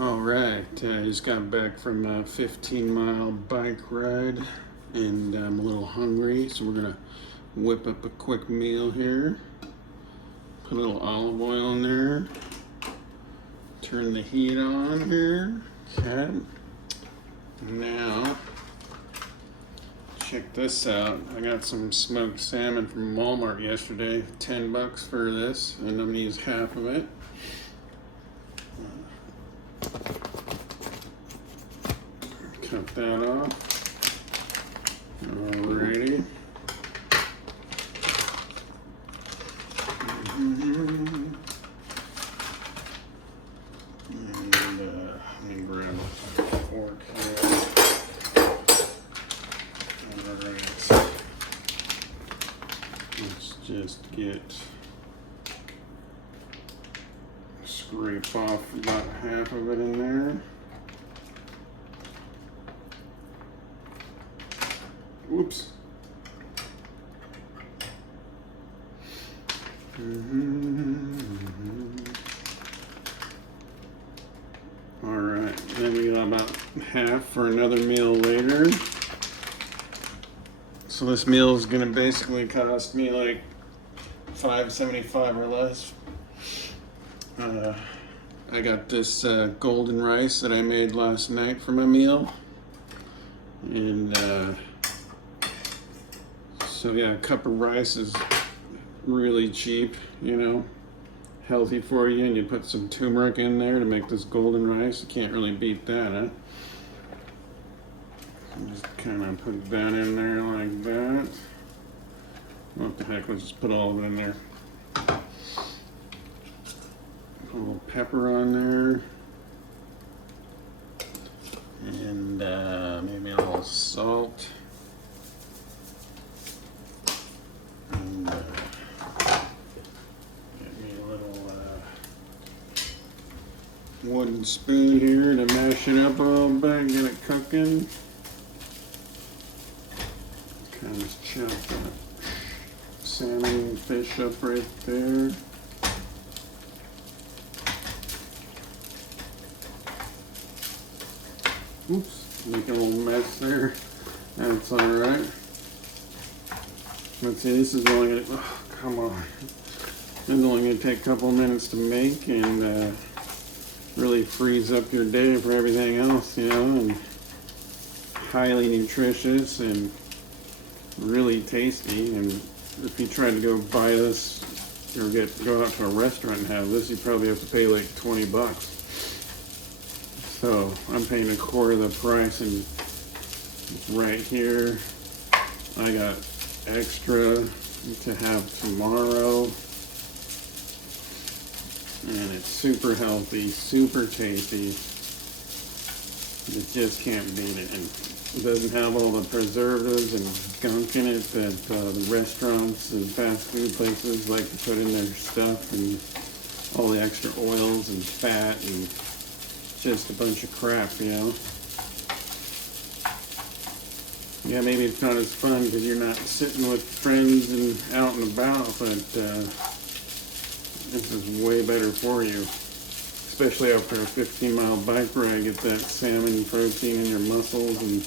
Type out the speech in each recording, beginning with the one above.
All right, I just got back from a 15-mile bike ride and I'm a little hungry, so we're gonna whip up a quick meal here. Put a little olive oil in there. Turn the heat on here. Okay. Now, check this out. I got some smoked salmon from Walmart yesterday. $10 for this, and I'm gonna use half of it. Cut that off. Alrighty. And let me grab a fork here. Alright. Let's just scrape off about half of it in there. Oops. All right, then we got about half for another meal later. So this meal is gonna basically cost me like $5.75 or less. I got this golden rice that I made last night for my meal, and so yeah, a cup of rice is really cheap, you know, healthy for you, and you put some turmeric in there to make this golden rice. You can't really beat that, huh? Just kind of put that in there like that. What the heck, let's just put all of it in there. Put a little pepper on there. And maybe a little salt. And get me a little wooden spoon here to mash it up a little bit, get it cooking. Kind of chop that salmon fish up right there. Oops, make a little mess there. That's alright. Let's see, this is only gonna, oh, come on. This is only gonna take a couple minutes to make and really frees up your day for everything else, you know, and highly nutritious and really tasty. And if you tried to go buy this or go out to a restaurant and have this, you probably have to pay like $20. So I'm paying a quarter of the price, and right here I got extra to have tomorrow, and it's super healthy, super tasty. You just can't beat it, and it doesn't have all the preservatives and gunk in it that the restaurants and fast food places like to put in their stuff, and all the extra oils and fat and just a bunch of crap, you know. Yeah, maybe it's not as fun because you're not sitting with friends and out and about, but this is way better for you. Especially after a 15-mile bike ride, get that salmon protein in your muscles, and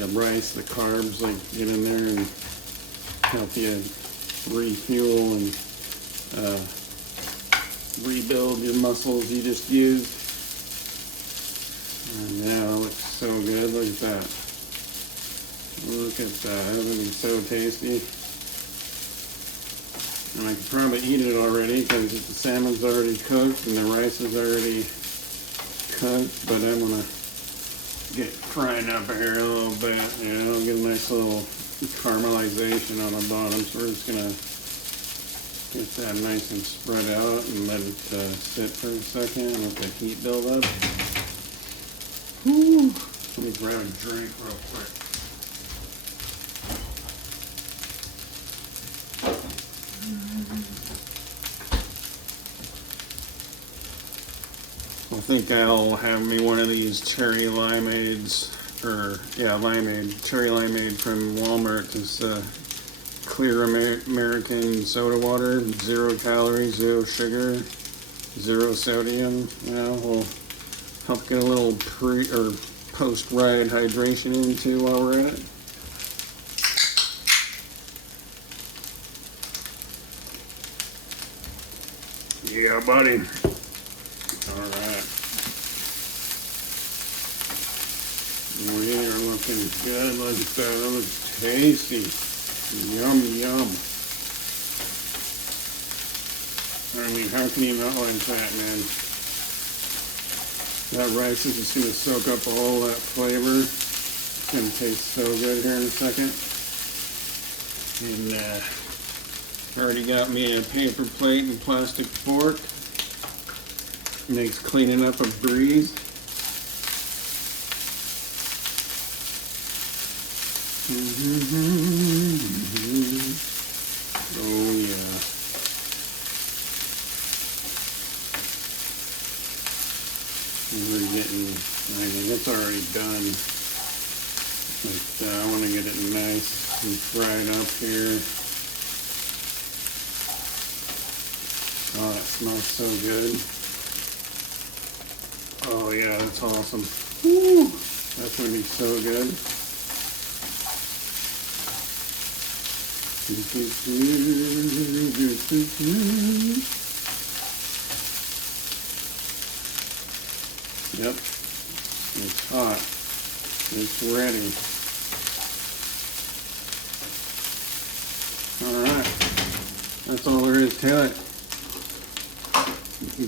the rice, the carbs, like get in there and help you refuel and rebuild your muscles you just used. And now it looks so good. Look at that. Look at that. That would be so tasty. And I could probably eat it already because the salmon's already cooked and the rice is already cooked. But I'm going to get frying up here a little bit. You know, get a nice little caramelization on the bottom. So we're just going to get that nice and spread out and let it sit for a second and let the heat build up. Whew. Let me grab a drink real quick. I think I'll have me one of these cherry limeades, cherry limeade from Walmart. This clear American soda water, 0 calories, 0 sugar, 0 sodium. You know, we'll Help get a little pre or post-ride hydration in too while we're at it. Yeah, buddy. All right. We are looking good. Look at that. That looks tasty. Yum, yum. I mean, how can you not like that, man? That rice is just going to soak up all that flavor. It's going to taste so good here in a second. And already got me a paper plate and plastic fork. Makes cleaning up a breeze. Oh yeah. We're getting, I mean, it's already done. But I want to get it nice and fried up here. Oh, that smells so good. Oh yeah, that's awesome. Woo! That's going to be so good. Yep, it's hot. It's ready. Alright, that's all there is to it.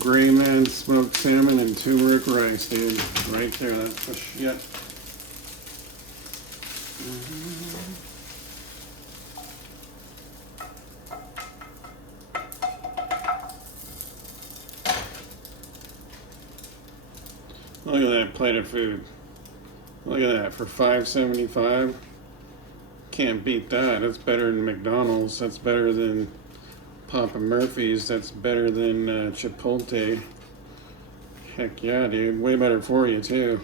Gray man smoked salmon and turmeric rice, dude. Right there, that's the shit. Look at that plate of food. Look at that, for $5.75. Can't beat that. That's better than McDonald's. That's better than Papa Murphy's. That's better than Chipotle. Heck yeah, dude. Way better for you, too.